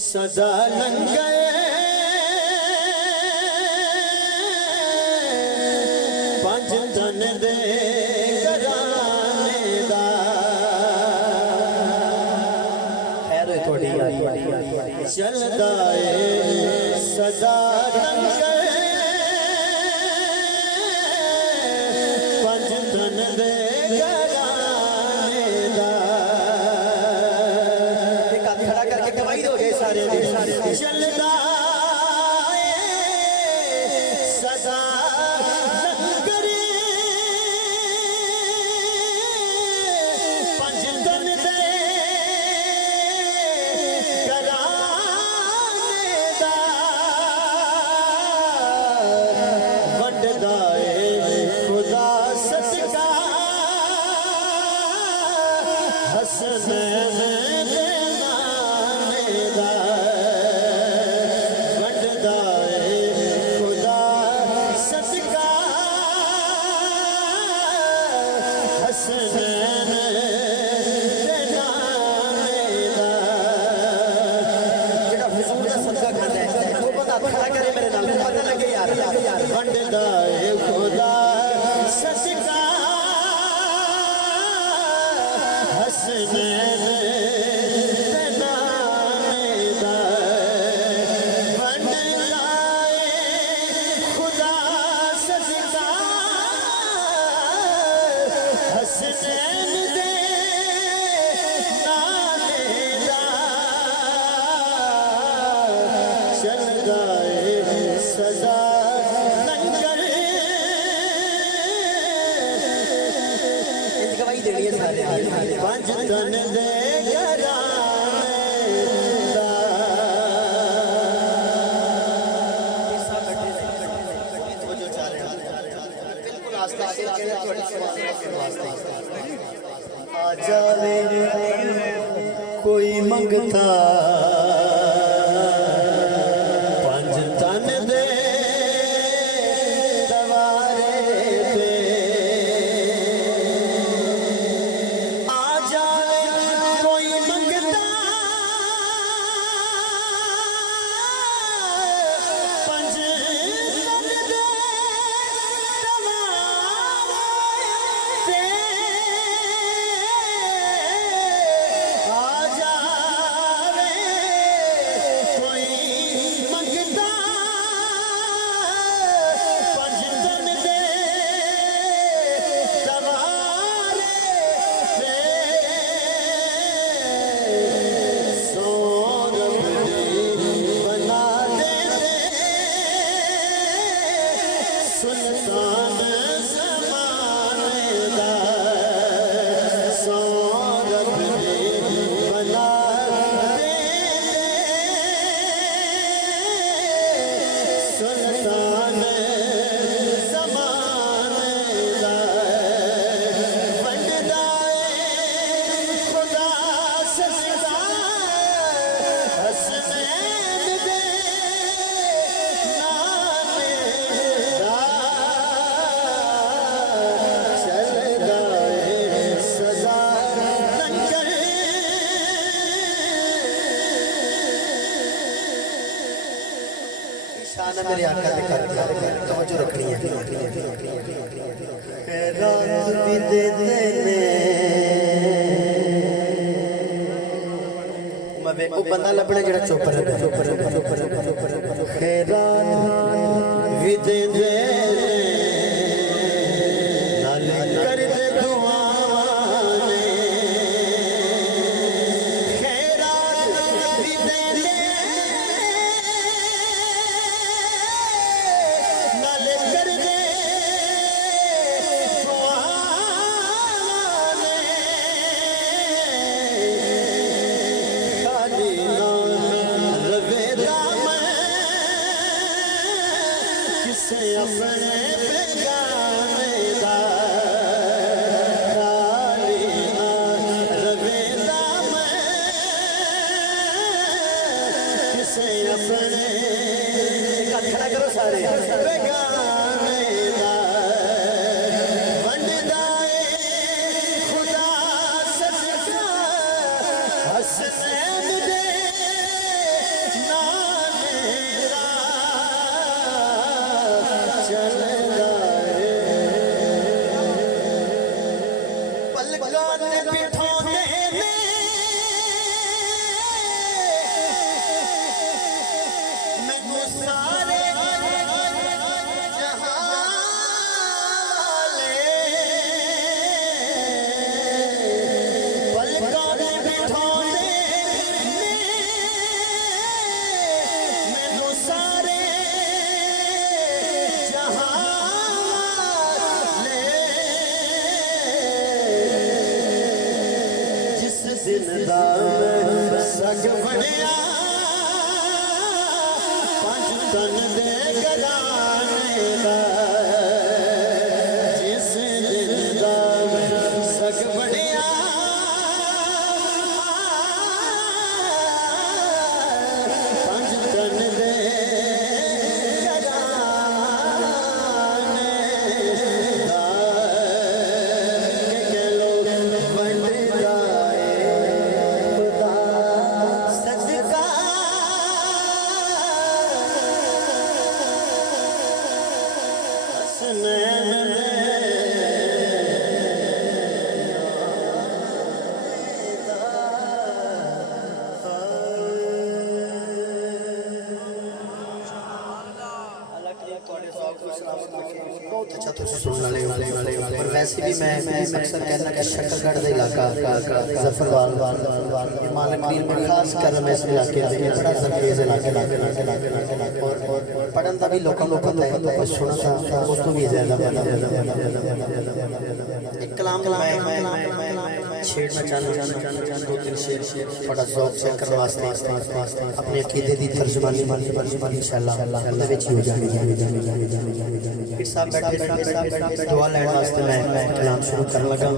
सदा लंगर पंज धन दे घराने दा चलदा है सदा लंगर पंज धन दे घराने दा खड़ा करके गवाही दोगे सारे चलदा सदा लंगर पंज धन दे घराने दा वंडदा खुदा सदका हसनैन दे नाने दा वंडदा खुदा सदका हसनैन दे नाने दा जेड़ा हुजूर दा सदका खांदा है वो बंदा खड़ा करे मेरे नाल पता लगे यार वंडदा खुदा सदका हसनैन दे नाने दा वंडदा खुदा सदका हसनैन दे नाने दा चलदा सदा लंगर गवाही देनी है सारे पंज धन दे घराने दा बिल्कुल आस्ते आस्ते आ जावे कोई मंगता पंज धन दे दवारे पे आ जावे कोई मंगता पंज धन दे दवारे पे आ जावे कोई मंगता पंज धन दे दवारे पे सो रब बना दे सुल्तान ज़माने दा सो रब बना दे सुल्तान ज़माने दा वंडदा खुदा सदका हसनैन दे नाने दा चलदा सदा लंगर शान मेरे आका दे कर तवज्जो रखनी है रात भी दे देने मैं वो बंदा लभना जेड़ा चुप रहंदा खैरात भी दे देने नाल कर दे दुआवां ने खैरात भी दे देने नाल कर दे दुआवां ने खाली नाम रवे दामन किसे अपने बेगाने दा खाली नाम रवे दामन किसे अपने खड़ा करो सारे बेगाने दा वंडदा खुदा सदका हसनैन दे नानेरा चलदा पलकां ते बिठांदे ने मैनू सारे जहां वाले पलकां ते बिठांदे ने मैनू सारे जहां वाले जिस दिन दा मैं सग बनया पंज तन दे गदाने दा जिस दिन दा मैं सग बनया पंज तन दे गदाने दा के लोग वंडदा खुदा सदका हसनैन बहुत अच्छा तुझे सुनने वाले और वैसे भी मैं अक्सर कहना कि शक्करगढ़ का इलाका जफरवाल मालिक नीर में खास कर मैं इस इलाके में बड़ा जरखेज इलाके और पढ़न का भी लोगों को पता है तो सुनना था उसको भी ज्यादा एक कलाम मैं छेड़ना चाहना दो तीन शेर बड़ा शौक से करने वास्ते अपने अकीदे की तर्जुमानी इंशाअल्लाह अल्लाह विच हो जाएगी फिर साहब बैठे दुआ लेने वास्ते मैं कलाम शुरू करने लगा